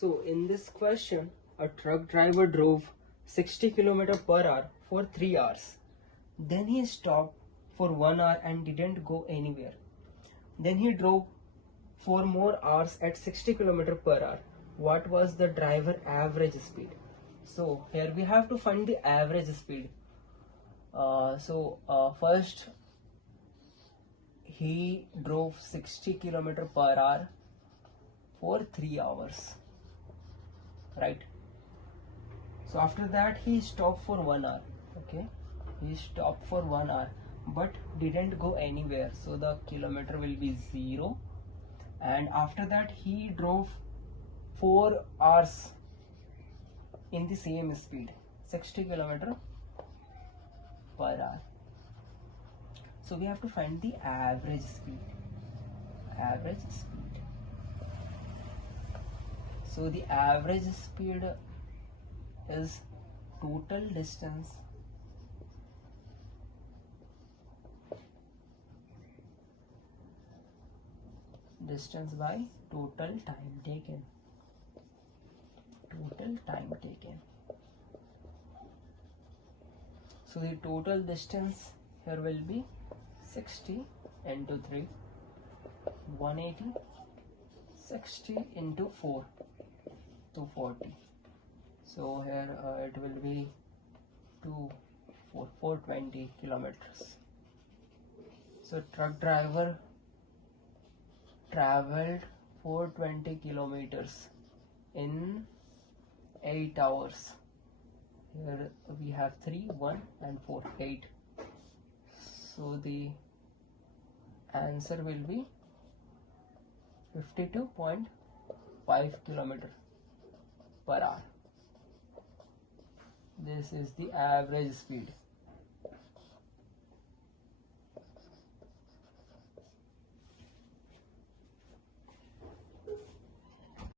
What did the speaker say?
So in this question, a truck driver drove 60 km per hour for 3 hours. Then he stopped for 1 hour and didn't go anywhere. Then he drove 4 more hours at 60 km per hour. What was the driver average speed? So here we have to find the average speed. First he drove 60 km per hour for 3 hours, right? So after that he stopped for 1 hour. Okay, he stopped for 1 hour but didn't go anywhere, so the kilometer will be 0. And after that he drove 4 hours in the same speed, 60 km per hour. So we have to find the average speed. So the average speed is total distance by total time taken. So the total distance here will be 60 into 3, 180, 60 into 4, 240. So here it will be 420 kilometers. So truck driver traveled 420 kilometers in 8 hours. Here we have 3, 1 and 4, 8. So the answer will be 52.5 km per hour. This is the average speed.